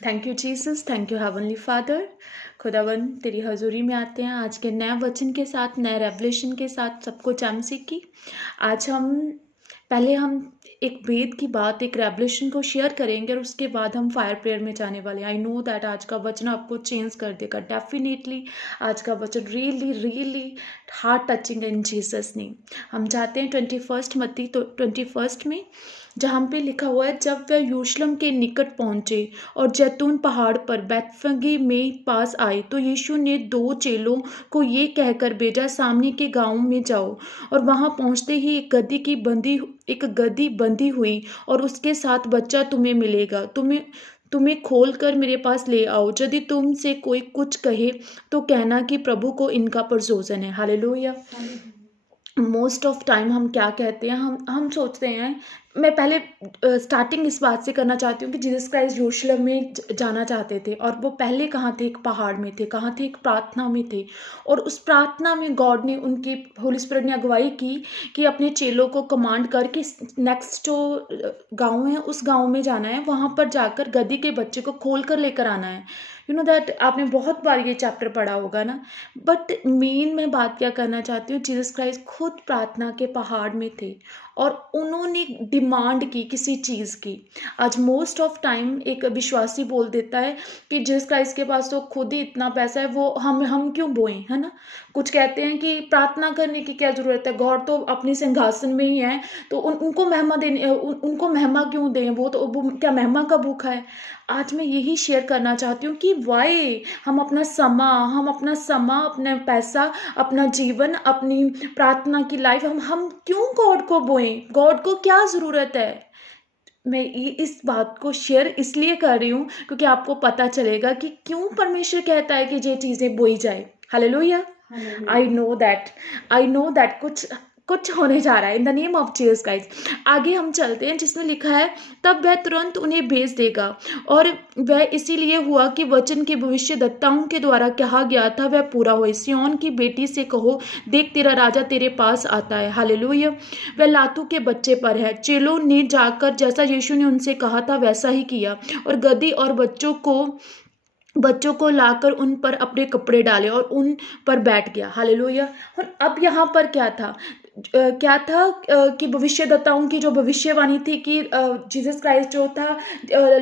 Thank you Jesus, thank you heavenly father. खुदावन तेरी हजूरी में आते हैं आज के नए वचन के साथ, नए रेवलेशन के साथ। सबको चैमसी की आज हम एक वेद की बात, एक रेवलेशन को शेयर करेंगे और उसके बाद हम फायर प्रेयर में जाने वाले हैं। आई नो दैट आज का वचन आपको चेंज कर देगा डेफिनेटली। आज का वचन रियली रियली हार्ट टचिंग इन जीसस नेम। हम जाते हैं 21 मत्ती तो 21 में, जहाँ पे लिखा हुआ है, जब वह यरूशलेम के निकट पहुंचे और जैतून पहाड़ पर बैतफगे में पास आए तो यीशु ने 2 चेलों को ये कहकर भेजा, सामने के गांव में जाओ और वहां पहुंचते ही एक गदही बंधी हुई और उसके साथ बच्चा तुम्हें मिलेगा। तुम्हें खोल कर मेरे पास ले आओ। यदि तुमसे कोई कुछ कहे तो कहना कि प्रभु को इनका प्रयोजन है। हालेलुया। मोस्ट ऑफ टाइम हम क्या कहते हैं, हम सोचते हैं। मैं पहले स्टार्टिंग इस बात से करना चाहती हूँ कि जीसस क्राइस्ट यरूशलेम में जाना चाहते थे, और वो पहले कहाँ थे? एक पहाड़ में थे। कहाँ थे? एक प्रार्थना में थे। और उस प्रार्थना में गॉड ने, उनकी होली स्पिरिट ने अगुवाई की कि अपने चेलों को कमांड करके नेक्स्ट जो गाँव है उस गाँव में जाना है, वहाँ पर जाकर गधी के बच्चे को खोल कर लेकर आना है। यू नो दैट आपने बहुत बार ये चैप्टर पढ़ा होगा ना। बट मेन मैं बात क्या करना चाहती हूँ, जीसस क्राइस्ट खुद प्रार्थना के पहाड़ में थे और उन्होंने डिमांड की किसी चीज़ की। आज मोस्ट ऑफ टाइम एक विश्वासी बोल देता है कि जीसस क्राइस्ट के पास तो खुद ही इतना पैसा है, वो हम क्यों बोएं, है ना। कुछ कहते हैं कि प्रार्थना करने की क्या ज़रूरत है, गॉड तो अपने सिंहासन में ही है, तो उनको महिमा देने, उनको महिमा क्यों दें, वो क्या महिमा का भूखा है। आज मैं यही शेयर करना चाहती हूँ कि वाई हम अपना समय, अपना पैसा, अपना जीवन, अपनी प्रार्थना की लाइफ हम क्यों गॉड को बोएं? गॉड को क्या ज़रूरत है? मैं इस बात को शेयर इसलिए कर रही हूँ क्योंकि आपको पता चलेगा कि क्यों परमेश्वर कहता है कि ये चीज़ें बोई जाए। हालेलुया। आई नो दैट कुछ होने जा रहा है इन the name of Jesus Christ. आगे हम चलते हैं, जिसमें लिखा है, तब वह तुरंत उन्हें भेज देगा। और वह इसीलिए हुआ कि वचन के भविष्यद्वक्ताओं के द्वारा कहा गया था वह पूरा हो। सिय्योन की बेटी से कहो, देख तेरा राजा तेरे पास आता है। हालेलुया। वह लातू के बच्चे पर है। चेलों ने जाकर जैसा यीशु ने उनसे कहा था वैसा ही किया और गदही और बच्चों को लाकर उन पर अपने कपड़े डाले और उन पर बैठ गया। हालेलुया। और अब यहाँ पर क्या था कि भविष्यद्वक्ताओं की जो भविष्यवाणी थी कि जीसस क्राइस्ट जो था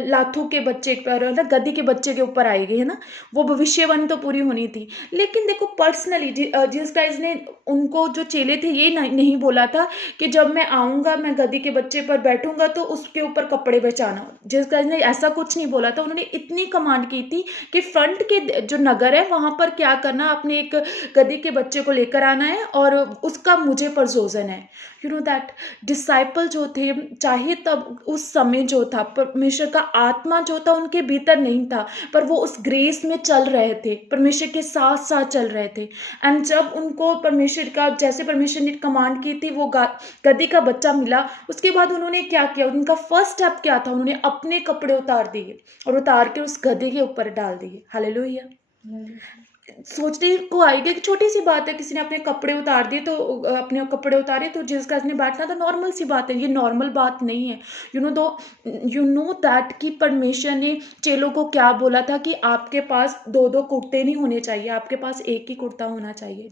लाथू के बच्चे पर, ना गद्दी के बच्चे के ऊपर आएगी, है ना। वो भविष्यवाणी तो पूरी होनी थी। लेकिन देखो पर्सनली जीसस क्राइस्ट ने उनको, जो चेले थे, ये नहीं बोला था कि जब मैं आऊँगा मैं गद्दी के बच्चे पर बैठूंगा तो उसके ऊपर कपड़े बचाना। जीसस क्राइस्ट ने ऐसा कुछ नहीं बोला था। उन्होंने इतनी कमांड की थी कि फ्रंट के जो नगर है वहाँ पर क्या करना, अपने एक गद्दी के बच्चे को लेकर आना है और उसका मुझे प्रयोजन है। यू नो दैट डिसाइपल जो थे, चाहे तब उस समय जो था परमेश्वर का आत्मा जो था उनके भीतर नहीं था, पर वो उस ग्रेस में चल रहे थे, परमेश्वर के साथ साथ चल रहे थे। एंड जब उनको परमेश्वर का, जैसे परमेश्वर ने कमांड की थी, वो गद्दी का बच्चा मिला, उसके बाद उन्होंने क्या किया, उनका फर्स्ट स्टेप क्या था? उन्होंने अपने कपड़े उतार दिए और उतार के उस गधे के ऊपर डाल दिए। हालेलुया। सोचने को आएगी कि छोटी सी बात है, किसी ने अपने कपड़े उतार दिए तो अपने कपड़े उतारे तो जिसका इसने बैठना तो नॉर्मल सी बात है। ये नॉर्मल बात नहीं है। यू नो दैट कि परमेश्वर ने चेलों को क्या बोला था कि आपके पास 2-2 कुर्ते नहीं होने चाहिए, आपके पास एक ही कुर्ता होना चाहिए।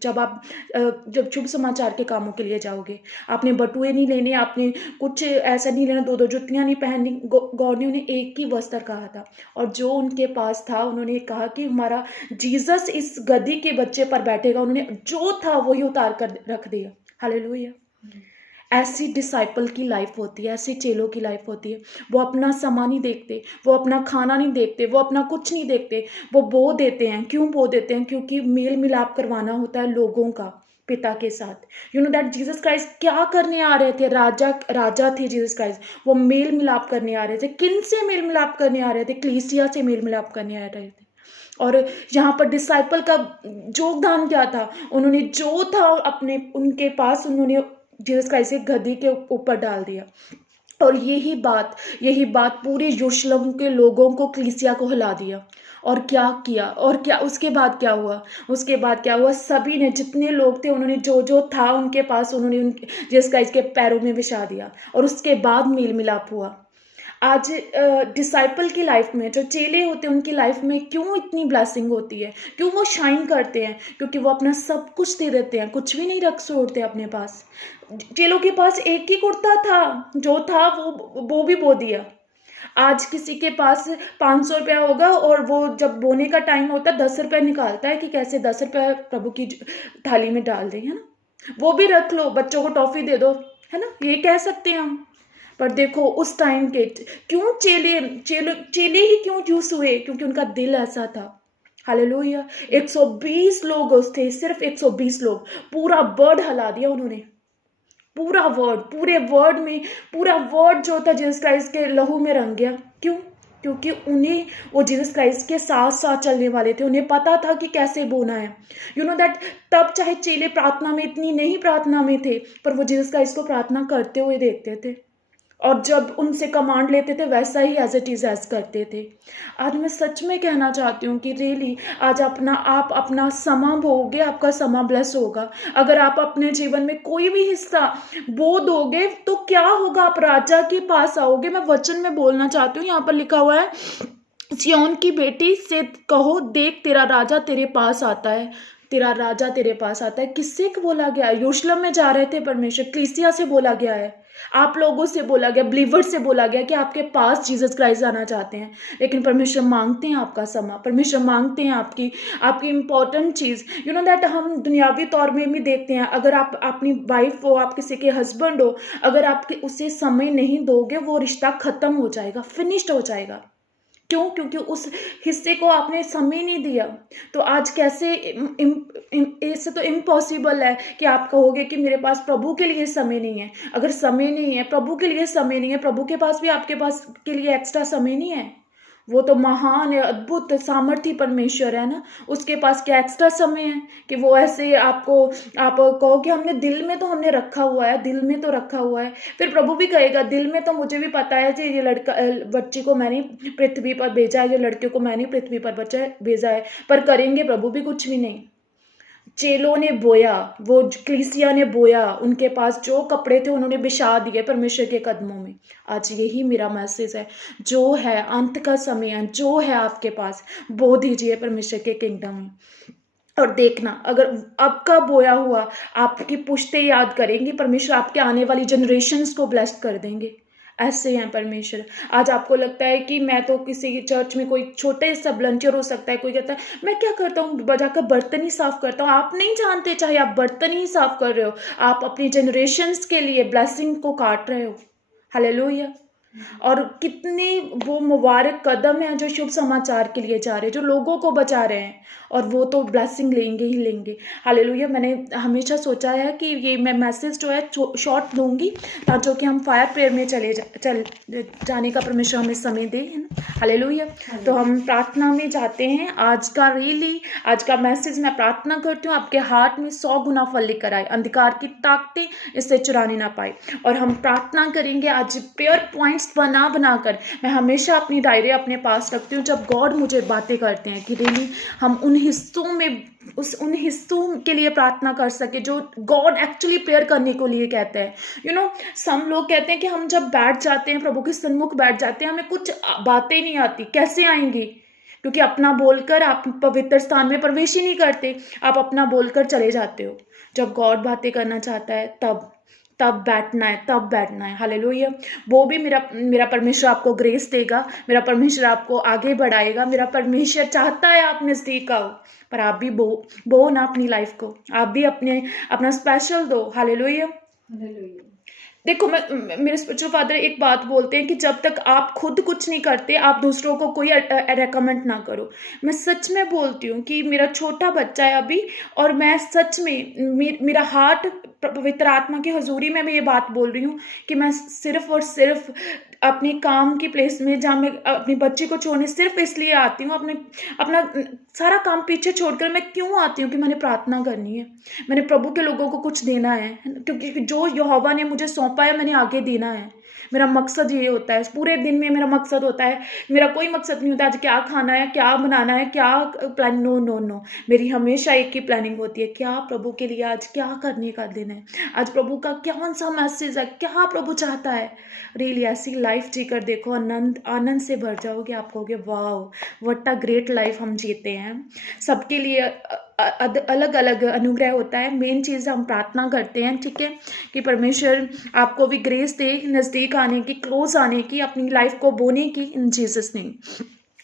जब शुभ समाचार के कामों के लिए जाओगे, आपने बटुए नहीं लेने, आपने कुछ ऐसा नहीं लेना, 2-2 जुतियाँ नहीं पहननी। गॉड ने उन्हें एक ही वस्त्र कहा था और जो उनके पास था उन्होंने कहा कि हमारा जीसस इस गद्दी के बच्चे पर बैठेगा। उन्होंने जो था वही उतार कर रख दिया। हालेलुया। ऐसी डिसाइपल की लाइफ होती है, ऐसी चेलों की लाइफ होती है। वो अपना सामान नहीं देखते, वो अपना खाना नहीं देखते, वो अपना कुछ नहीं देखते, वो बो देते हैं। क्यों बो देते हैं? क्योंकि मेल मिलाप करवाना होता है लोगों का पिता के साथ। You know that Jesus Christ क्या करने आ रहे थे? राजा थे जीसस क्राइस्ट। वो मेल मिलाप करने आ रहे थे। किन से मेल मिलाप करने आ रहे थे? कलीसिया से मेल मिलाप करने आ रहे थे। और यहाँ पर डिसाइपल का योगदान क्या था? उन्होंने जो था अपने उनके पास, उन्होंने जीसस क्राइस्ट के गद्दी के ऊपर डाल दिया। और यही बात पूरे यरूशलेम के लोगों को, कलीसिया को हिला दिया। और क्या किया? और क्या उसके बाद क्या हुआ? सभी ने, जितने लोग थे, उन्होंने जो था उनके पास, उन्होंने जीसस क्राइस्ट के पैरों में बिछा दिया और उसके बाद मेल मिलाप हुआ। आज डिसाइपल की लाइफ में, जो चेले होते हैं उनकी लाइफ में क्यों इतनी ब्लेसिंग होती है, क्यों वो शाइन करते हैं? क्योंकि वो अपना सब कुछ दे देते हैं, कुछ भी नहीं रख छोड़ते अपने पास। चेलों के पास एक ही कुर्ता था, जो था वो भी बो दिया। आज किसी के पास 500 रुपया होगा और वो जब बोने का टाइम होता है 10 रुपये निकालता है कि कैसे 10 रुपये प्रभु की थाली में डाल दें, है ना? वो भी रख लो, बच्चों को टॉफी दे दो, है ना? ये कह सकते हैं हम। पर देखो उस टाइम के क्यों चेले ही क्यों चूस हुए? क्योंकि उनका दिल ऐसा था। हालेलुया। 120 लोग थे, सिर्फ 120 लोग, पूरा वर्ड हिला दिया उन्होंने। पूरा वर्ड, पूरा वर्ड जो था जीसस क्राइस्ट के लहू में रंग गया। क्यों? क्योंकि उन्हें वो जीसस क्राइस्ट के साथ साथ चलने वाले थे, उन्हें पता था कि कैसे बोना है। यू नो दैट तब चाहे चेले प्रार्थना में इतनी नहीं प्रार्थना में थे, पर वो जीसस क्राइस्ट को प्रार्थना करते हुए देखते थे, और जब उनसे कमांड लेते थे वैसा ही एज इट इज़ एज करते थे। आज मैं सच में कहना चाहती हूँ कि रियली आज आप अपना समा बोओगे, आपका समा ब्लेस होगा। अगर आप अपने जीवन में कोई भी हिस्सा बो दोगे तो क्या होगा? आप राजा के पास आओगे। मैं वचन में बोलना चाहती हूँ, यहाँ पर लिखा हुआ है, सिय्योन की बेटी से कहो, देख तेरा राजा तेरे पास आता है। तेरा राजा तेरे पास आता है। किससे बोला गया? यरूशलेम में जा रहे थे परमेश्वर, कलीसिया से बोला गया है, आप लोगों से बोला गया, बिलीवर से बोला गया कि आपके पास जीसस क्राइस्ट आना चाहते हैं। लेकिन परमेश्वर मांगते हैं आपका समा, परमेश्वर मांगते हैं आपकी important cheese. You know that हम दुनियावी तौर में भी देखते हैं, अगर आप अपनी वाइफ हो, आप किसी के हस्बैंड हो, अगर आप उसे समय नहीं दोगे वो रिश्ता ख़त्म हो जाएगा, फिनिश्ड हो जाएगा। क्यों? क्योंकि उस हिस्से को आपने समय नहीं दिया। तो आज कैसे इससे तो इम्पॉसिबल है कि आप कहोगे कि मेरे पास प्रभु के लिए समय नहीं है। अगर समय नहीं है, प्रभु के लिए समय नहीं है, प्रभु के पास भी आपके पास के लिए एक्स्ट्रा समय नहीं है। वो तो महान है, अद्भुत सामर्थी परमेश्वर है ना, उसके पास क्या एक्स्ट्रा समय है कि वो ऐसे आप कहो कि हमने दिल में तो हमने रखा हुआ है, दिल में तो रखा हुआ है। फिर प्रभु भी कहेगा, दिल में तो मुझे भी पता है कि ये बच्ची को मैंने पृथ्वी पर भेजा है, ये लड़के को मैंने पृथ्वी पर भेजा है, पर करेंगे प्रभु भी कुछ भी नहीं। चेलों ने बोया, वो कलीसिया ने बोया, उनके पास जो कपड़े थे उन्होंने बिछा दिए परमेश्वर के कदमों में। आज यही मेरा मैसेज है, जो है अंत का समय है, जो है आपके पास बो दीजिए परमेश्वर के किंगडम में। और देखना, अगर आपका बोया हुआ आपकी पुश्तें याद करेंगी, परमेश्वर आपके आने वाली जनरेशन्स को ब्लेस्ड कर देंगे। ऐसे हैं परमेश्वर। आज आपको लगता है कि मैं तो किसी चर्च में कोई छोटे सा ब्लंचर हो सकता है, कोई कहता है मैं क्या करता हूँ, बजाकर बर्तन ही साफ करता हूँ। आप नहीं जानते, चाहे आप बर्तन ही साफ कर रहे हो, आप अपनी जनरेशन्स के लिए ब्लेसिंग को काट रहे हो। हालेलुया। और कितनी वो मुबारक कदम है जो शुभ समाचार के लिए जा रहे हैं, जो लोगों को बचा रहे हैं, और वो तो ब्लेसिंग लेंगे ही लेंगे। हालेलुया। मैंने हमेशा सोचा है कि ये मैं मैसेज जो है शॉर्ट दूंगी, ताकि कि हम फायर प्रेयर में चल जाने का परमेश्वर हमें समय दे, है ना। हालेलुया। तो हम प्रार्थना में जाते हैं। आज का मैसेज मैं प्रार्थना करती हूँ आपके हार्ट में 100 गुना फल लेकर आए, अंधकार की ताकतें इससे चुराने ना पाए। और हम प्रार्थना करेंगे आज प्रेयर पॉइंट्स बनाकर। मैं हमेशा अपनी डायरी अपने पास रखती हूँ, जब गॉड मुझे बातें करते हैं कि रियली हम उन हिस्सों के लिए प्रार्थना कर सके जो गॉड एक्चुअली प्रेयर करने को लिए कहते हैं। यू नो, सम लोग कहते हैं कि हम जब बैठ जाते हैं, प्रभु के सन्मुख बैठ जाते हैं, हमें कुछ बातें नहीं आती। कैसे आएंगी? क्योंकि अपना बोलकर आप पवित्र स्थान में प्रवेश ही नहीं करते, आप अपना बोलकर चले जाते हो। जब गॉड बातें करना चाहता है तब बैठना है। हालेलुया। वो भी मेरा परमेश्वर आपको ग्रेस देगा, मेरा परमेश्वर आपको आगे बढ़ाएगा। मेरा परमेश्वर चाहता है आप नज़दीक आओ, पर आप भी बो ना अपनी लाइफ को, आप भी अपना स्पेशल दो। हालेलुया। देखो, मेरे स्पिरिचुअल फादर एक बात बोलते हैं कि जब तक आप खुद कुछ नहीं करते, आप दूसरों को कोई रेकमेंड ना करो। मैं सच में बोलती हूँ कि मेरा छोटा बच्चा है अभी, और मैं सच में मेरा हार्ट पवित्र आत्मा की हजूरी में मैं ये बात बोल रही हूँ कि मैं सिर्फ और सिर्फ अपने काम की प्लेस में, जहाँ मैं अपनी बच्ची को छोड़ने सिर्फ इसलिए आती हूँ, अपना सारा काम पीछे छोड़कर मैं क्यों आती हूँ कि मैंने प्रार्थना करनी है, मैंने प्रभु के लोगों को कुछ देना है, क्योंकि जो यहोवा ने मुझे सौंपा है मैंने आगे देना है। मेरा मकसद ये होता है, पूरे दिन में मेरा मकसद होता है, मेरा कोई मकसद नहीं होता आज क्या खाना है, क्या बनाना है, क्या प्लान, नो नो नो। मेरी हमेशा एक ही प्लानिंग होती है, क्या प्रभु के लिए आज क्या करने का दिन है, आज प्रभु का कौन सा मैसेज है, क्या प्रभु चाहता है। रियली ऐसी लाइफ जीकर देखो, आनंद आनंद से भर जाओगे, आप कहोगे wow what a great life हम जीते हैं। सबके लिए अलग अलग अनुग्रह होता है। मेन चीज़ हम प्रार्थना करते हैं, ठीक है, कि परमेश्वर आपको भी ग्रेस दे नज़दीक आने की, क्लोज आने की, अपनी लाइफ को बोने की, इन जीसस नेम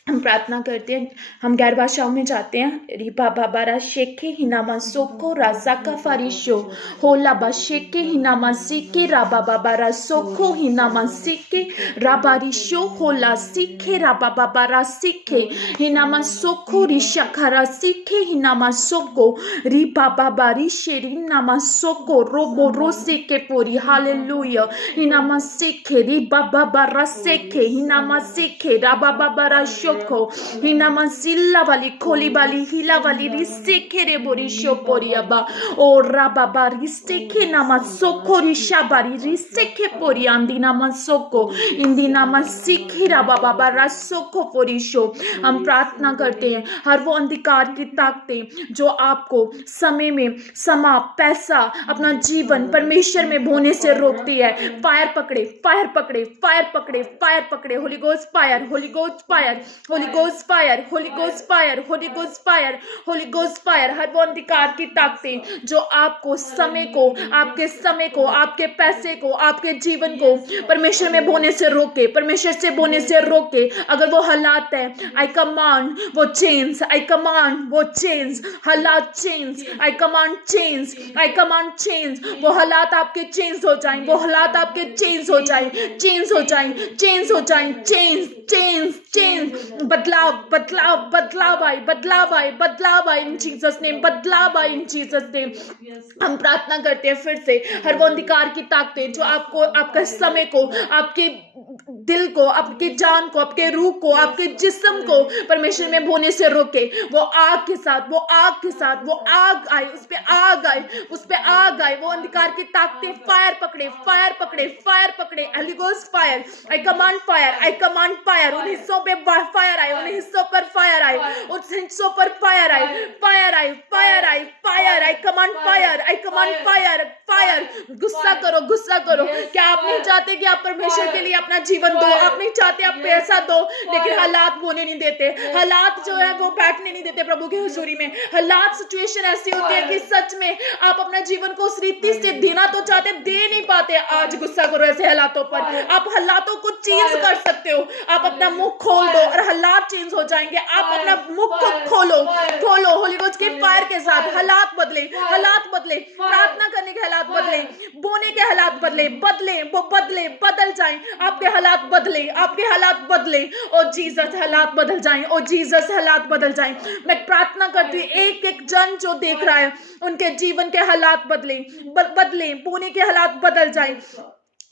हम प्रार्थना करते हैं। हम गैर भाषाओं में जाते हैं। रिपा बाबारा शेखे हिनामा सोको राजा का फारिशो होला बा शेखे हिनामा सीखे राबा बाबारा सोको हिनामा सीखे राबारिशो होला सीखे राबा बाबारा सीखे हिनामा सोको रिशा खरा सीखे हिनामा सोको रिपा बाबारी शेरी नामा सोको रोबो रोसे के पोरी हालेलुया हिनामा सीखे रिबा बाबारा सेखे हिनामा सीखे राबा बाबारा को हिनामा सिल्ला वाली खोली वाली हिला वाली रिस्ते खेरे बोरी शोपोरियाबा ओ राबाबा रिस्ते खे नामा सोको रिशाबारी रिस्ते खे पोरी आंदी नामा सोको इंदी नामा सीखे राबाबा रासोको पोरीशो। हम प्रार्थना करते हैं हर वो अंधकार की ताकतें जो आपको समय में समा पैसा अपना जीवन परमेश्वर में बोने से रोकती है, फायर पकड़े फायर पकड़े फायर पकड़े फायर पकड़े। Holy ghost fire holy ghost fire holy ghost fire holy ghost fire holy ghost fire holy ghost fire. हर वो अंधकार की ताकतें जो आपको समय को, आपके समय को, आपके पैसे को, आपके जीवन को परमेश्वर में बोने से रोके, परमेश्वर से बोने से रोके, अगर वो हालात है, आई कमांड वो चेंज, आई कमांड वो चेंज, हालात चेंज, आई कमांड चेंज, आई कमांड चेंज। वो हालात आपके चेंज हो जाएं, वो हालात आपके चेंज हो जाएं, चेंज हो जाएं, चेंज हो जाएं, चेंज चेंज चेंज। बदलाव बदलाव बदलाव आए, बदलाव आए, बदलाव आए इन जीसस नेम, बदलाव आए इन जीसस नेम। हम प्रार्थना करते हैं फिर से हर वो अंधकार की ताकतें जो आपको, आपके समय को, आपके दिल को, आपकी जान को, आपके रूह को, आपके जिस्म को परमेश्वर में बोने से रोके, वो आग के साथ, वो आग के साथ, वो आग आए, उस पे आग आए, उस पे आग आए। वो अंधकार की ताकतें फायर पकड़े फायर पकड़े फायर पकड़े। होली गोस्ट फायर, आई कमांड फायर, आई कमांड फायर। उन हिस्सों पे फायर आए, उन हिस्सों पर फायर आए, उन हिस्सों पर फायर आए, फायर आए, फायर आए, फायर। आई कमांड फायर, आई कमांड फायर, फायर। गुस्सा करो, गुस्सा करो। क्या आप नहीं चाहते कि आप परमेश्वर के लिए अपना जीवन दो? आप नहीं चाहते आप पैसा दो, लेकिन हालात बोने नहीं देते, हालात जो है वो बैठने नहीं देते प्रभु की हुजूरी में। हालात सिचुएशन ऐसी होती है कि सच में आप अपना जीवन को उस रीति से देना तो चाहते, दे नहीं पाते। आज गुस्सा करो ऐसे हालातों पर। आप हालातों को चेंज कर सकते हो। आप अपना मुंह खोल दो और हालात चेंज हो जाएंगे। आप अपना मुंह को खोलो, खोलो होली गोस्ट के फायर के साथ। हालात बदले, हालात बदले, प्रार्थना करने के हालात बदले, बोने के हालात बदले, बदले वो बदले, बदल जाएं। आपके हालात बदले, आपके हालात बदले। ओ जीसस हालात बदल जाएं, ओ जीसस हालात बदल जाएं। मैं प्रार्थना करती हूँ एक एक जन जो देख रहा है उनके जीवन के हालात बदले, बदले, बोने के हालात बदल जाएं।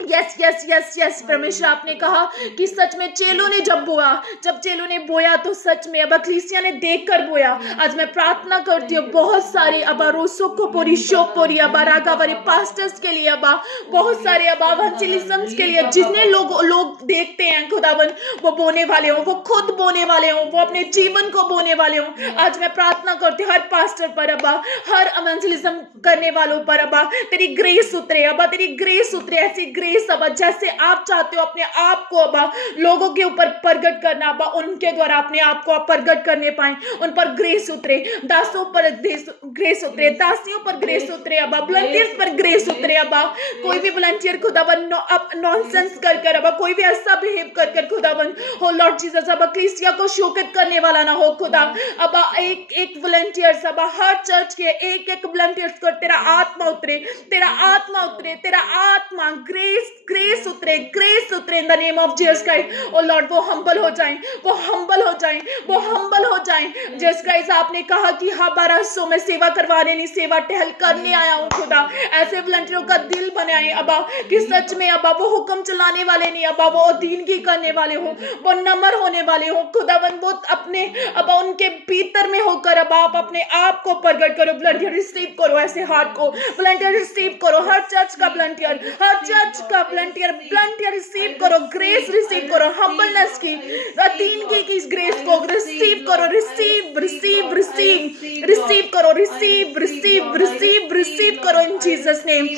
Yes yes yes yes. परमेश्वर आपने कहा कि सच में चेलों ने जब बोया, जब चेलों ने बोया तो सच में अब अक्लीसिया ने देखकर बोया। आज मैं प्रार्थना करती हूँ बहुत सारे अबा रोसोको पोरी शोपोरी अबा रागावरी पास्टर्स के लिए, अबा बहुत सारे अबा वंचलिज्म्स के लिए, जितने लोग देखते हैं खुदावन वो बोने वाले हो, वो खुद बोने वाले हो, वो अपने जीवन को बोने वाले हो। आज मैं प्रार्थना करती हूँ हर पास्टर पर अबा, हर वंचलिज्म करने वालों पर अबा तेरी ग्रेस उतरे, अबा तेरी ग्रेस उतरे, ऐसी ग्रेस अबा जैसे आप चाहते हो अपने आप को अबा लोगों के ऊपर प्रगट करना, अबा उनके द्वारा अपने आप को आप प्रगट करने पाए। उन पर ग्रेस उतरे, दासों पर ग्रेस उतरे, दासियों पर ग्रेस उतरे, अबा वॉलंटियर्स पर ग्रेस उतरे। अबा कोई भी वॉलंटियर खुदावन नॉनसेंस कर अबा कोई भी ऐसा बिहेव कर खुदावन हो लॉर्ड जीसस अबा कलीसिया को शोकित करने वाला ना हो खुदा। अबा एक एक वॉलंटियर्स अबा हर चर्च के एक एक वॉलंटियर्स को तेरा आत्मा उतरे, तेरा आत्मा उतरे, तेरा आत्मा ग्रेस उतरे, ग्रेस उतरे in the name of Jesus Christ. O Lord वो हम्बल हो जाएं, वो हम्बल हो जाएं, वो हम्बल हो जाएं। जीसस क्राइस्ट आपने कहा कि हाँ 1200 में सेवा करवाने नहीं, सेवा टहल करने आया हूँ खुदा। ऐसे वॉलंटियरों का दिल बनाए अबा कि सच में अबा वो हुक्म चलाने वाले नहीं, अबा वो अधीनगी करने वाले हो, वो नम्र होने वाले हो खुदावन। वो अपने अबा उनके भीतर में होकर अबा आप अपने आप को प्रकट करो। वॉलंटियर रिसीव करो ऐसे हार्ट को, वॉलंटियर रिसीव करो। हर चर्च का वॉलंटियर, हर चर्च का वॉलंटियर रिसीव करो, ग्रेस रिसीव करो, हम्बलनेस की, अधीनगी की इस ग्रेस को रिसीव करो, रिसीव रिसीव रिसीव रिसीव करो, रिसीव रिसीव रिसीव रिसीव करो in Jesus name.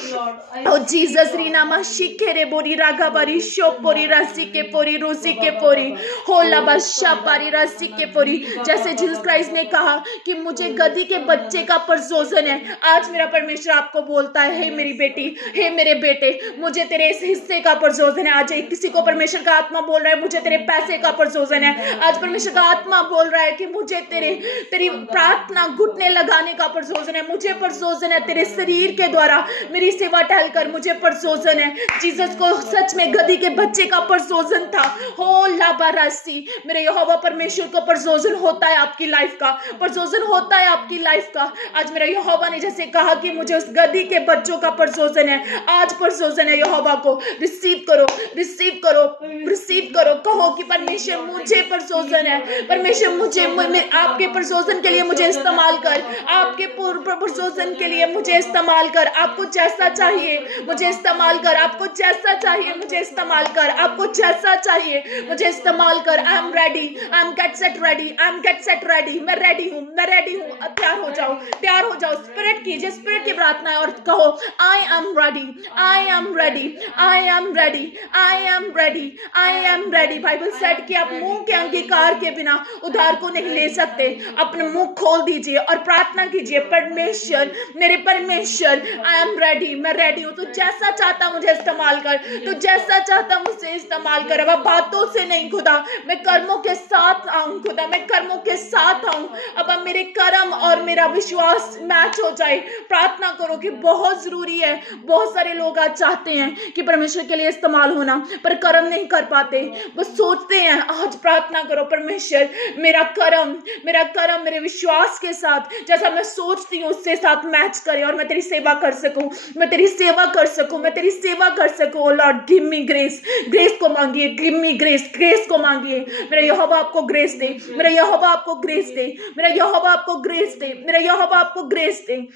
O Jesus रीना माशिके रे बोरी रागा बारी शोपोरी रासी के पोरी रूसी के पोरी होला बशा पारी रासी के पोरी। जैसे जीसस क्राइस्ट ने कहा कि मुझे गधी के बच्चे का प्रयोजन है, आज मेरा परमेश्वर आपको बोलता है, हे मेरी बेटी, हे मेरे बेटे, मुझे तेरे इस हिस्से का प्रयोजन है। आज किसी को परमेश्वर का आत्मा बोल रहा है मुझे तेरे पैसे का प्रयोजन है। आज परमेश्वर का आत्मा बोल रहा है कि मुझे तेरी प्रार्थना घुटने लगाने का प्रयोजन है, मुझे प्रयोजन है तेरे शरीर के द्वारा मेरी सेवा टहलकर, मुझे प्रयोजन है। जीसस को सच में गधी के बच्चे का प्रयोजन था। हो लाबारासी, मेरे यहोवा परमेश्वर को प्रयोजन होता है आपकी लाइफ का, प्रयोजन होता है आपकी लाइफ का। आज मेरा यहोवा ने जैसे कहा कि मुझे उस गधी के बच्चों का प्रयोजन है, आज प्रयोजन है यहोवा को। रिसीव करो, रिसीव करो, रिसीव करो। कहो कि परमेश्वर मुझे प्रयोजन है, परमेश्वर मुझे आपके प्रयोजन के लिए मुझे इस्तेमाल कर, आपके प्रयोजन के लिए मुझे इस्तेमाल कर। आपको जैसा चाहिए मुझे इस्तेमाल कर, आपको जैसा चाहिए मुझे इस्तेमाल कर, आपको जैसा चाहिए मुझे इस्तेमाल कर। I am ready, I am get set ready, I am get set ready. मैं रेडी हूँ, मैं रेडी हूँ। तैयार हो जाओ, तैयार हो जाओ। स्पिरिट कीजिए, स्पिरिट की प्रार्थना है और कहो I am ready, I am ready, I am ready, I am ready, I am ready. Bible said कि आप मुंह के अंगीकार के बिना उद्धार को नहीं ले सकते। अपने मुंह खोल दीजिए और प्रार्थना कीजिए, परमेश्वर, मेरे परमेश्वर, आई एम रेडी, मैं रेडी हूँ। तू जैसा चाहता मुझे इस्तेमाल कर, तू जैसा चाहता मुझसे इस्तेमाल कर। अब बातों से नहीं खुदा, मैं कर्मों के साथ आऊं खुदा, मैं कर्मों के साथ आऊं। अब मेरे कर्म और मेरा विश्वास मैच हो जाए। प्रार्थना करो कि बहुत जरूरी है। बहुत सारे लोग आज चाहते हैं कि परमेश्वर के लिए इस्तेमाल होना, पर कर्म नहीं कर पाते, बस सोचते हैं। आज प्रार्थना करो, परमेश्वर मेरा कर्म मेरे विश्वास के साथ जैसा मैं सोचती हूँ उससे साथ मैच करे और मैं तेरी सेवा कर सकूं, मैं तेरी सेवा कर सकूं, मैं तेरी सेवा कर सकूं। Lord give me grace, grace को मांगिए, गिव मी ग्रेस, ग्रेस को मांगिए। मेरा यहोवा आपको ग्रेस दे, मेरा यहोवा आपको ग्रेस दे, मेरा यहोवा आपको ग्रेस दे, मेरा यहोवा आपको ग्रेस दे।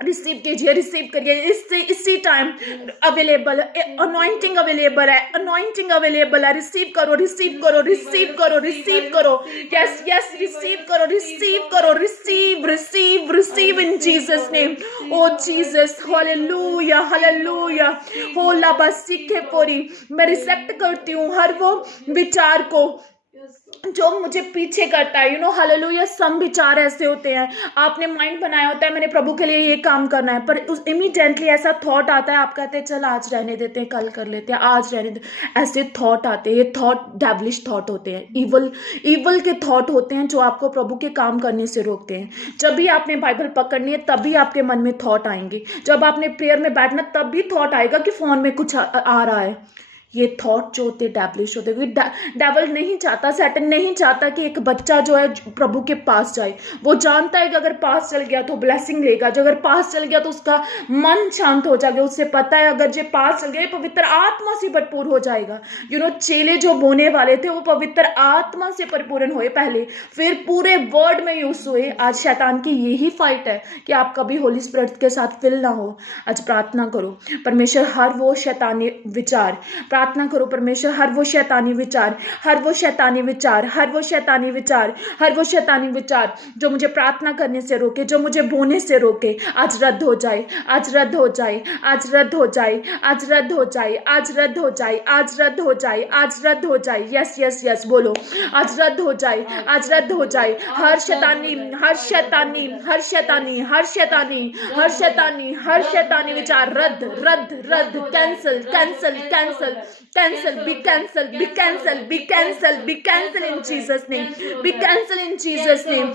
रिसीव कीजिए, रिसीव करिए। इससे इसी टाइम अवेलेबल अनॉइंटिंग अवेलेबल है, अनॉइंटिंग अवेलेबल है। रिसीव करो, रिसीव करो, रिसीव करो, रिसीव करो। यस यस, रिसीव करो, रिसीव करो, receive receive receive in Jesus name. O Jesus, hallelujah, hallelujah. हो लाबासिके पोरी, मैं रिसेप्ट करती हूँ हर वो विचार को जो मुझे पीछे करता है। हालेलुया। सम विचार ऐसे होते हैं, आपने माइंड बनाया होता है मैंने प्रभु के लिए ये काम करना है, पर उस इमीडिएटली ऐसा थॉट आता है, आप कहते हैं चल आज रहने देते हैं, कल कर लेते हैं, आज रहने देते। ऐसे थॉट आते हैं, ये थॉट डेविलिश थॉट होते हैं, इवल के थॉट होते हैं जो आपको प्रभु के काम करने से रोकते हैं। जब भी आपने बाइबल पकड़नी है तभी आपके मन में थॉट आएंगे, जब आपने प्रेयर में बैठना तब भी थॉट आएगा कि फोन में कुछ आ रहा है। ये थॉट जो होते डेविलिश होते, क्योंकि डेविल नहीं चाहता, सैटन नहीं चाहता कि एक बच्चा जो है प्रभु के पास जाए। वो जानता है कि अगर पास चल गया तो ब्लेसिंग लेगा, जो अगर पास चल गया तो उसका मन शांत हो जाएगा। उससे पता है अगर जो पास चल गया पवित्र आत्मा से भरपूर हो जाएगा। चेले जो बोने वाले थे वो पवित्र आत्मा से परिपूर्ण हुए पहले, फिर पूरे वर्ड में यूज हुए। आज शैतान की यही फाइट है कि आप कभी होली स्पिरिट के साथ फिल ना हो। आज प्रार्थना करो, परमेश्वर हर वो शैतानी विचार, प्रार्थना करो परमेश्वर हर वो शैतानी विचार, हर वो शैतानी विचार, हर वो शैतानी विचार, हर वो शैतानी विचार जो मुझे प्रार्थना करने से रोके, जो मुझे बोने से रोके, आज रद्द हो जाए, आज रद्द हो जाए, आज रद्द हो जाए, आज रद्द हो जाए, आज रद्द हो जाए, आज रद्द हो जाए, आज रद्द हो जाए। यस यस यस बोलो, आज रद्द हो जाए, आज रद्द हो जाए। हर शैतानी, हर शैतानी, हर शैतानी, हर शैतानी, हर शैतानी, हर शैतानी विचार रद्द रद्द रद्द, cancel cancel cancel cancel, be cancelled, be cancelled, be cancelled, be cancelled in Jesus name, be cancelled in Jesus name,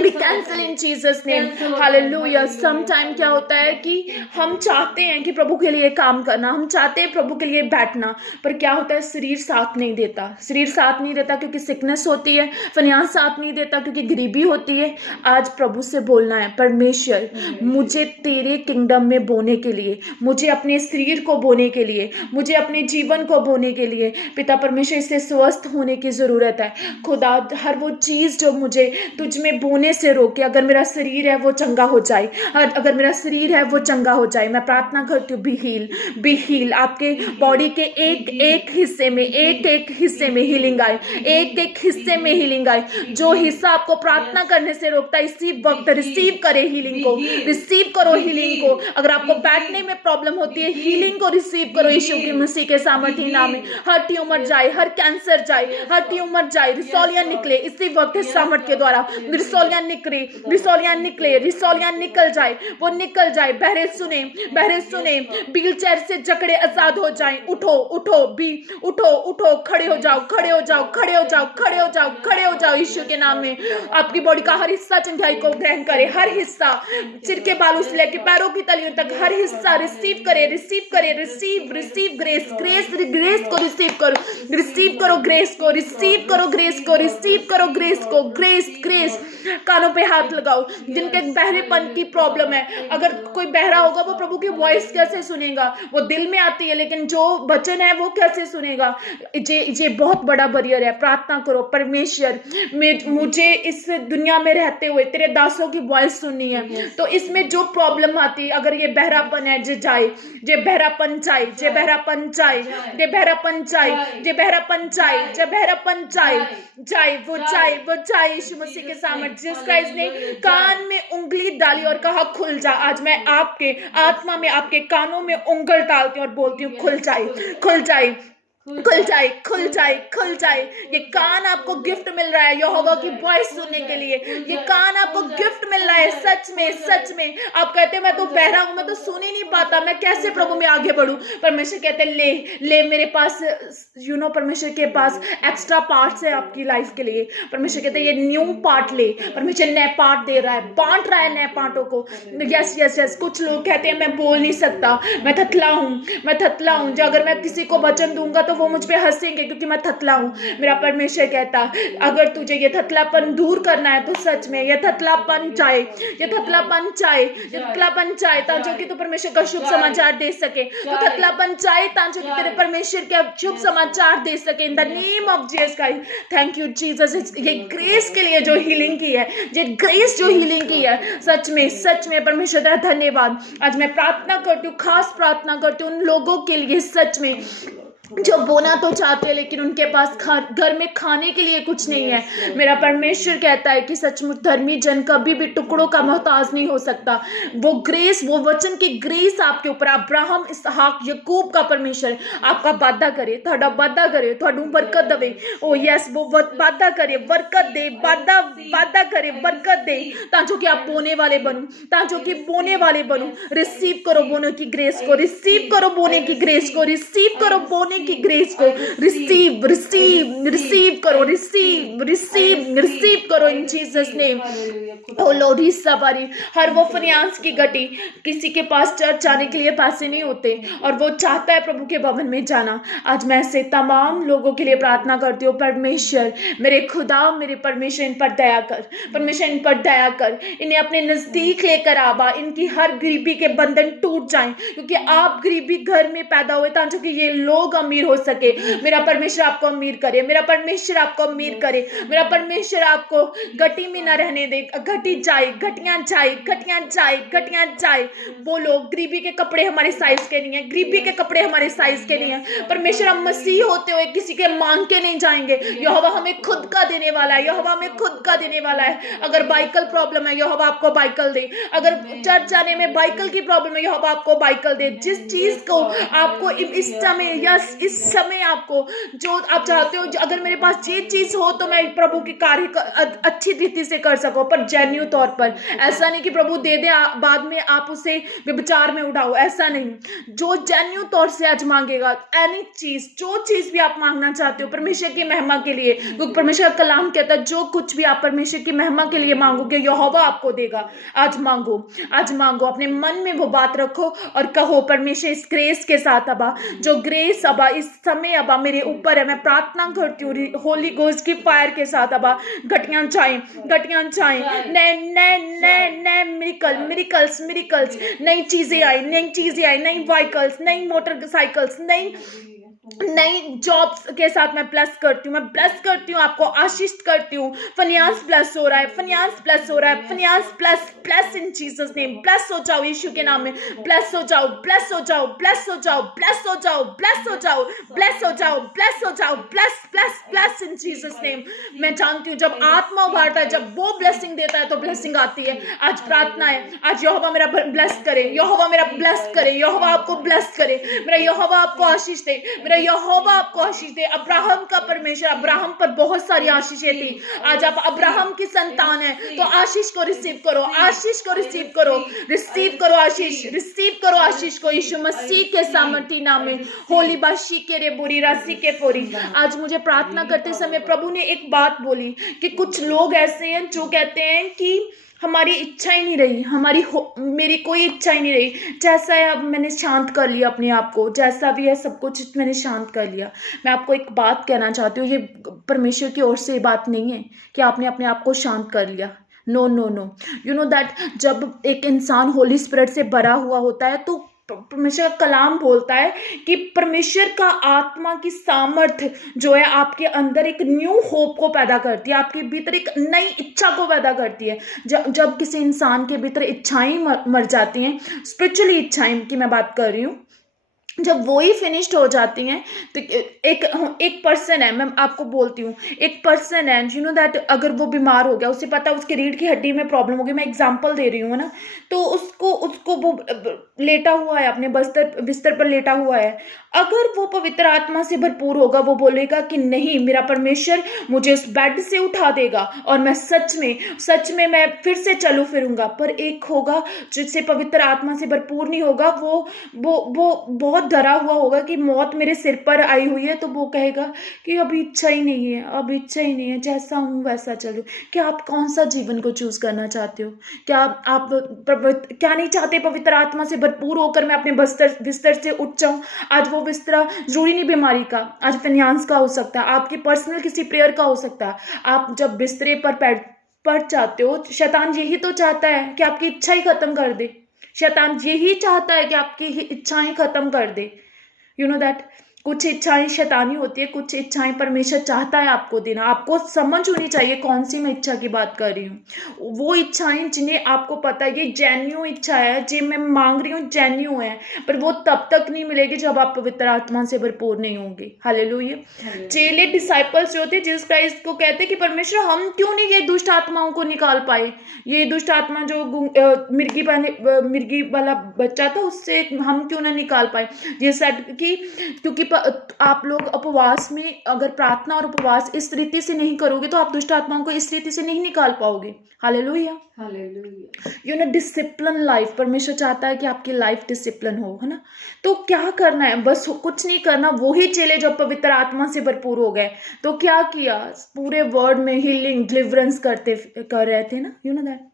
be cancelled in Jesus name, hallelujah। sometime क्या होता है कि हम चाहते हैं कि प्रभु के लिए काम करना, हम चाहते हैं प्रभु के लिए बैठना, पर क्या होता है शरीर साथ नहीं देता, शरीर साथ नहीं देता क्योंकि सिकनेस होती है, फिनांस साथ नहीं देता क्योंकि गरीबी होती है। आज प्रभु से बोलना है, परमेश्वर मुझे तेरे किंगडम में बोने के लिए, मुझे अपने शरीर को बोने के लिए, मुझे अपने जीवन को बोने के लिए पिता परमेश्वर इससे स्वस्थ होने की ज़रूरत है। खुदा हर वो चीज़ जो मुझे तुझ में होने से रोके। अगर मेरा शरीर है वो चंगा हो जाए, अगर मेरा शरीर है वो चंगा हो जाए। मैं प्रार्थना करती हूँ, बी हील। आपके बॉडी के एक एक हिस्से में, एक एक हिस्से में हीलिंग आए, एक एक हिस्से में हीलिंग आए। जो हिस्सा आपको प्रार्थना करने से रोकता है, इसी वक्त रिसीव करे हीलिंग को, रिसीव करो हीलिंग को। अगर आपको बैठने में प्रॉब्लम होती है, हीलिंग को रिसीव करो यीशु की मसीह के सामर्थ्य नाम में। हर ट्यूमर जाए, हर कैंसर जाए, हर ट्यूमर जाए, रिसोलिया निकले इसी वक्त इस सामर्थ्य के द्वारा। रिसोलिया निकले, रिसोलिया निकले, रिसोलिया निकल जाए, वो निकल जाए। बहरे सुने, बहरे सुने, व्हील चेयर से जकड़े आजाद हो जाए। उठो उठो, भी उठो उठो, खड़े हो जाओ, खड़े हो जाओ, खड़े हो जाओ, खड़े हो जाओ, खड़े हो जाओ यीशु के नाम में। आपकी बॉडी का हर हिस्सा चंगाई को ग्रहण करे, हर हिस्सा, सिर के बालों से लेकर पैरों की तलियों तक हर हिस्सा रिसीव करे, रिसीव करे, receive, receive grace, grace, grace को रिसीव करो, रिसीव करो ग्रेस को, रिसीव करो ग्रेस को, रिसीव करो ग्रेस को, ग्रेस, ग्रेस। कानों पे हाथ लगाओ जिनके बहरेपन की प्रॉब्लम है। अगर कोई बहरा होगा वो प्रभु की वॉइस कैसे सुनेगा? वो दिल में आती है लेकिन जो वचन है वो कैसे सुनेगा? ये बहुत बड़ा बैरियर है। प्रार्थना करो, परमेश्वर मुझे इस दुनिया में रहते हुए तेरे दासों की वॉइस सुननी है। तो इसमें जो प्रॉब्लम आती है, अगर ये बहरापन है, जे जाए, जे बहरापन जाए, जे बहरापन जाए, जे बहरापन जाए, जे बहरापन जाए, जे बहरापन जाए, जाए वो जाए, वो जाए यीशु मसीह के सामर्थ्य। जिस क्राइस्ट ने कान में उंगली डाली और कहा खुल जा, आज मैं आपके आत्मा में आपके कानों में उंगल डालती हूँ और बोलती हूँ खुल जाए, खुल जाए, खुल जाए, खुल जाए, खुल जाए। ये कान आपको गिफ्ट मिल रहा है यहोवा की वॉइस सुनने के लिए। ये कान आपको गिफ्ट मिल रहा है। सच में, सच में आप कहते हैं मैं तो बहरा हूं, मैं तो सुन ही नहीं पाता, मैं कैसे प्रभु में आगे बढ़ूं? परमेश्वर कहते हैं ले मेरे पास परमेश्वर के पास एक्स्ट्रा पार्ट्स है आपकी लाइफ के लिए। परमेश्वर कहते हैं ये न्यू पार्ट ले। परमेश्वर नए पार्ट दे रहा है, बांट रहा है नए पार्टों को। Yes yes yes. कुछ लोग कहते हैं मैं बोल नहीं सकता, मैं थतला हूं, मैं थतला हूं। जो अगर मैं किसी को वचन दूंगा तो वो मुझ पे हंसेंगे क्योंकि मैं थतला हूं। मेरा परमेश्वर कहता अगर तुझे ये थतलापन दूर करना है तो सच में ये थतलापन चाहे, ये थतलापन चाहे, ये थतलापन चाहे ताकि कि तू परमेश्वर का शुभ समाचार दे सके। तो थतलापन चाहे ताकि कि तेरे परमेश्वर के शुभ समाचार दे सके। इन the name of Jesus Christ, thank you Jesus. ये ग्रेस के लिए जो हीलिंग की है, ये ग्रेस जो हीलिंग की है, सच में परमेश्वर तेरा धन्यवाद। आज मैं प्रार्थना करती हूँ, खास प्रार्थना करती हूँ उन लोगों के लिए सच में जो बोना तो चाहते हैं लेकिन उनके पास घर में खाने के लिए कुछ नहीं है। मेरा परमेश्वर कहता है कि सचमुच धर्मी जन कभी भी टुकड़ों का मोहताज नहीं हो सकता। वो ग्रेस, वो वचन की ग्रेस आपके ऊपर, अब्राहम, इसहाक, याकूब का परमेश्वर आपका वादा करे, ਤੁਹਾਡਾ वादा करे, ਤੁਹਾਨੂੰ बरकत दे। ओ यस, वो वादा करे, बरकत दे, वादा करे, बरकत दे, ताकि कि आप बोने वाले बनो, ताकि कि बोने वाले बनो। रिसीव करो बोने की ग्रेस को, रिसीव करो बोने की ग्रेस को, रिसीव करो बोने की ग्रेस को, रिसीव, रिसीव, रिसीव करो, रिसीव, रिसीव, रिसीव करो in Jesus name. O Lord ही सवारी, हर वो फिनांस की गटी, किसी के पास चर्च जाने के लिए पैसे नहीं होते और वो चाहता है प्रभु के भवन में जाना। आज मैं ऐसे तमाम लोगों के लिए प्रार्थना करती हूँ, परमेश्वर मेरे खुदा, मेरे परमेश्वर इन पर दया कर, परमेश्वर इन पर दया कर, इन्हें अपने नजदीक लेकर आबा, इनकी हर गरीबी के बंधन टूट जाएं क्योंकि आप गरीबी घर में पैदा हुए ताकि ये लोग अमीर हो सके। मेरा परमेश्वर आपको अमीर करे, मेरा परमेश्वर आपको अमीर करे, मेरा परमेश्वर आपको गटी में ना रहने दे। घटी जाए, घटियां जाए, घटियां जाए, घटियां जाए। वो लोग गरीबी के कपड़े हमारे साइज के नहीं है, गरीबी के कपड़े हमारे साइज के नहीं है। परमेश्वर हम मसीह होते हुए किसी के मांग के नहीं जाएंगे। यहोवा हमें खुद का देने वाला है, यहोवा हमें खुद का देने वाला है। अगर बाइकल प्रॉब्लम है यहोवा आपको बाइकल दे, अगर चर्च जाने में बाइकल की प्रॉब्लम है यहोवा आपको बाइकल दे। जिस चीज को आपको इस समय या इस समय आपको जो आप चाहते हो, अगर मेरे पास ये चीज हो तो मैं प्रभु की कार्य अच्छी रीति से कर सकूं, पर जेन्यू तौर पर। ऐसा नहीं कि प्रभु दे दे बाद में आप उसे विचार में उठाओ, ऐसा नहीं। जो जेन्यू तौर से आज मांगेगा एनी चीज, जो चीज भी आप मांगना चाहते हो परमेश्वर की महिमा के लिए, क्योंकि परमेश्वर का कलाम कहता है जो कुछ भी आप परमेश्वर की महिमा के लिए मांगोगे यहोवा आपको देगा। आज मांगो, आज मांगो, अपने मन में वो बात रखो और कहो परमेश्वर इस ग्रेस के साथ अबा, जो ग्रेस अबा इस समय अबा मेरे ऊपर है, मैं प्रार्थना करती हूँ होली गोस्ट की फायर के साथ अबा घटियां चाहे, घटियां चाहे, नए नए नए नए मिरिकल्स, नई चीजें आई, नई चीजें आई, नई व्हीकल्स, नई मोटरसाइकिल्स, नई नई जॉब्स के साथ मैं ब्लेस करती हूँ, मैं ब्लेस करती हूँ, आपको आशीष करती हूँ। फाइनेंस ब्लेस हो रहा है, फाइनेंस ब्लेस हो रहा है, फाइनेंस ब्लेस ब्लेस इन जीसस नेम। ब्लेस हो जाओ यीशु के नाम में, ब्लेस हो जाओ, ब्लेस हो जाओ, ब्लेस हो जाओ, ब्लेस हो जाओ, ब्लेस हो जाओ, ब्लेस हो जाओ, ब्लेस हो जाओ, ब्लेस ब्लेस ब्लेस इन जीसस नेम। मैं जानती हूँ जब आत्मा उभारता है, जब वो ब्लेसिंग देता है तो ब्लेसिंग आती है। आज प्रार्थना है, आज यहोवा मेरा ब्लेस करे, यहोवा मेरा ब्लेस करे, यहोवा आपको ब्लेस करे, मेरा यहोवा आपको आशीष दे, मेरा यहोवा आपको आशीष दे। अब्राहम का परमेश्वर, अब्राहम पर बहुत सारी आशीषें थी। आज आप अब्राहम की संतान है तो आशीष को रिसीव करो, आशीष को रिसीव करो, रिसीव करो आशीष, रिसीव करो आशीष को यीशु मसीह के सामर्थी नाम में। होली बाशी के रे बुरी राशि के फोरी। आज मुझे प्रार्थना करते समय प्रभु ने एक बात बोली कि कुछ लोग ऐसे हैं जो कहते हैं कि हमारी इच्छा ही नहीं रही, मेरी कोई इच्छा ही नहीं रही, जैसा है अब मैंने शांत कर लिया अपने आप को, जैसा भी है सब कुछ मैंने शांत कर लिया। मैं आपको एक बात कहना चाहती हूँ, ये परमेश्वर की ओर से बात नहीं है कि आपने अपने आप को शांत कर लिया। No no no, you know that जब एक इंसान होली स्पिरिट से भरा हुआ होता है तो परमेश्वर का कलाम बोलता है कि परमेश्वर का आत्मा की सामर्थ जो है आपके अंदर एक न्यू होप को पैदा करती है, आपके भीतर एक नई इच्छा को पैदा करती है। जब किसी इंसान के भीतर इच्छाएं मर जाती हैं, स्पिरिचुअली इच्छाएं की मैं बात कर रही हूँ, जब वो ही फिनिश्ड हो जाती हैं तो एक पर्सन है, मैं आपको बोलती हूँ, एक पर्सन है यू नो दैट अगर वो बीमार हो गया, उसे पता है उसकी रीढ़ की हड्डी में प्रॉब्लम होगी, मैं एग्जांपल दे रही हूँ ना, तो उसको वो लेटा हुआ है, अपने बिस्तर पर लेटा हुआ है। अगर वो पवित्र आत्मा से भरपूर होगा, वो बोलेगा कि नहीं, मेरा परमेश्वर मुझे उस बेड से उठा देगा और मैं सच में मैं फिर से चलूँ फिरूंगा। पर एक होगा जिससे पवित्र आत्मा से भरपूर नहीं होगा, वो बहुत डरा हुआ होगा कि मौत मेरे सिर पर आई हुई है, तो वो कहेगा कि अभी इच्छा ही नहीं है, अब इच्छा ही नहीं है, जैसा हूँ वैसा चलूँ। क्या आप कौन सा जीवन को चूज करना चाहते हो? क्या आप क्या नहीं चाहते पवित्र आत्मा से भरपूर होकर मैं अपने बिस्तर से उठ जाऊं? आज वो बिस्तरा जरूरी नहीं बीमारी का, आज फाइनेंस का हो सकता है, आपकी पर्सनल किसी प्रेयर का हो सकता है। आप जब बिस्तरे पर पड़ जाते हो, शैतान यही तो चाहता है कि आपकी इच्छा ही खत्म कर दे। शैतान यही चाहता है कि आपकी इच्छाएं खत्म कर दे। यू नो दैट कुछ इच्छाएं शैतानी होती है, कुछ इच्छाएं परमेश्वर चाहता है आपको देना। आपको समझ होनी चाहिए कौन सी मैं इच्छा की बात कर रही हूँ। वो इच्छाएं जिन्हें आपको पता है ये जेन्यू इच्छा है, जो मैं मांग रही हूँ जेन्यू है, पर वो तब तक नहीं मिलेगी जब आप पवित्र आत्मा से भरपूर नहीं होंगे। हालेलुया। चेले डिसाइपल्स जो थे जीसस क्राइस्ट को कहते कि परमेश्वर हम क्यों नहीं ये दुष्ट आत्माओं को निकाल पाए, ये दुष्ट आत्मा जो मिर्गी वाला बच्चा था उससे हम क्यों ना निकाल पाए। ये सेड कि क्योंकि आप लोग उपवास में अगर प्रार्थना और उपवास इस रीति से नहीं करोगे तो आप दुष्ट आत्माओं को इस रीति से नहीं निकाल पाओगे। Hallelujah. You know discipline life, परमेश्वर चाहता है कि आपकी लाइफ डिसिप्लिन हो, है ना। तो क्या करना है, बस कुछ नहीं करना। वही चेले जो पवित्र आत्मा से भरपूर हो गए तो क्या किया, पूरे वर्ल्ड में हीलिंग डिलीवरेंस कर रहे थे ना। यू नो दैट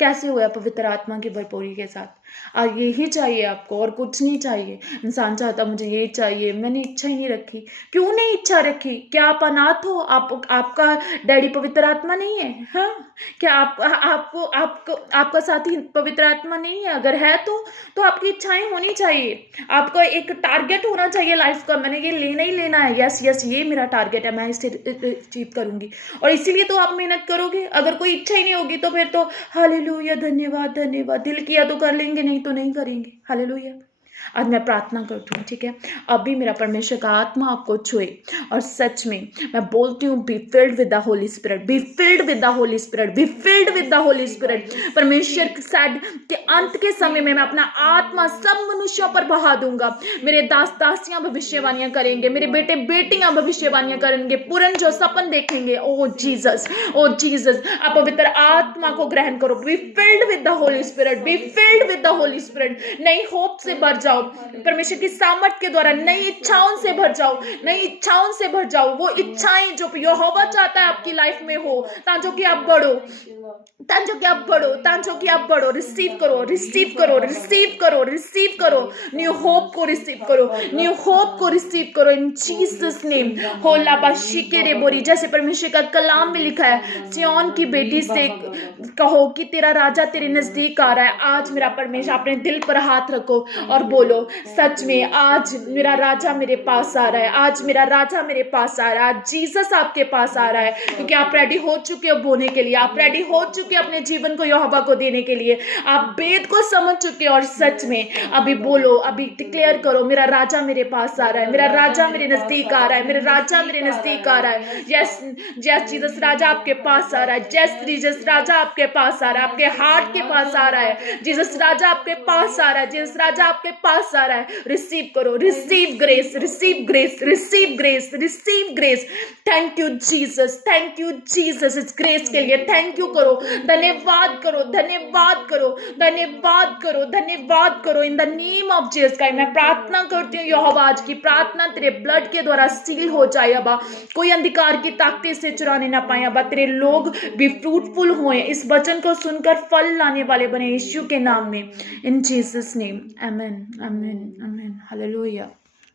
कैसे हुआ पवित्र आत्मा की भरपूरी के साथ। और यही चाहिए आपको और कुछ नहीं चाहिए। इंसान चाहता मुझे ये चाहिए, मैंने इच्छा ही नहीं रखी। क्यों नहीं इच्छा रखी? क्या आप अनाथ हो? आपका डैडी पवित्र आत्मा नहीं है? हाँ, क्या आपका साथी पवित्र आत्मा नहीं है? अगर है तो आपकी इच्छाएं होनी चाहिए, आपका एक टारगेट होना चाहिए लाइफ का। मैंने ये लेना ही लेना है, यस ये मेरा टारगेट है, मैं इसे अचीव करूंगी। और इसीलिए तो आप मेहनत करोगे। अगर कोई इच्छा ही नहीं होगी तो फिर तो हालेलुया, धन्यवाद धन्यवाद, दिल किया तो कर लेंगे, नहीं तो नहीं करेंगे। हालेलुया। आज मैं प्रार्थना करती हूँ, ठीक है, अभी मेरा परमेश्वर का आत्मा आपको छुए और सच में मैं बोलती हूँ be filled with the Holi spirit, be filled with the Holi spirit, be filled with the Holi spirit. परमेश्वर सैड के अंत के समय में मैं अपना आत्मा सब मनुष्यों पर बहा दूंगा। मेरे दास दासियां भविष्यवाणियां करेंगे, मेरे बेटे बेटियां भविष्यवाणियां करेंगे, पूरन जो सपन देखेंगे। ओ जीसस, ओ जीसस, आप पवित्र आत्मा को ग्रहण करो। Be filled with the Holi spirit, be filled with the Holi spirit. नई होप से भर जाओ, परमेश्वर की सामर्थ के द्वारा नई इच्छाओं से भर जाओ, नई इच्छाओं से भर जाओ। वो इच्छाएं जो यहोवा चाहता है आपकी लाइफ में हो, ताकि आप बढ़ो। तांजो कि आप बढ़ो, तांजो कि आप बढ़ो, रिसीव करो, रिसीव करो, रिसीव करो, रिसीव करो, न्यू होप को रिसीव करो, न्यू होप को रिसीव करो इन जीसस नेम। हो लाबाशी के रे बोरी, जैसे परमेश्वर का कलाम में लिखा है, सिय्योन की बेटी से कहो कि तेरा राजा तेरे नजदीक आ रहा है। आज मेरा परमेश्वर अपने दिल पर हाथ रखो और बोलो, सच में आज मेरा राजा मेरे पास आ रहा है, आज मेरा राजा मेरे पास आ रहा है, आज जीसस आपके पास आ रहा है, क्योंकि आप रेडी हो चुके हो बोने के लिए, आप रेडी हो चुके हो अपने जीवन को यहोवा को देने के लिए, आप वेद को समझ चुके हो। और सच में अभी बोलो, अभी डिक्लेयर करो, मेरा राजा मेरे पास आ रहा है, मेरा राजा मेरे नजदीक आ रहा है, मेरा राजा मेरे नजदीक आ रहा है। यस यस जीसस, राजा आपके पास आ रहा है। यस जीसस, राजा आपके पास आ रहा है, आपके हार्ट के पास आ रहा है। जीसस, राजा आपके पास आ रहा है। जीसस, राजा आपके पास आ रहा है। रिसीव करो, receive grace, receive grace, receive grace, receive grace. Thank you Jesus, thank you Jesus, इस ग्रेस के लिए थैंक यू करो, धन्यवाद करो, धन्यवाद करो, धन्यवाद करो, धन्यवाद करो। इन द नेम ऑफ जीसस का मैं प्रार्थना करती हूँ, यहोवा आज की प्रार्थना तेरे ब्लड के द्वारा सील हो जाए। अबा कोई अंधकार की ताकतें से चुराने ना पाए। अबा तेरे लोग भी फ्रूटफुल हुए, इस वचन को सुनकर फल लाने वाले बने, यीशु के नाम में, इन जीसस नेम, आमेन, आमेन, आमेन, हालेलुया।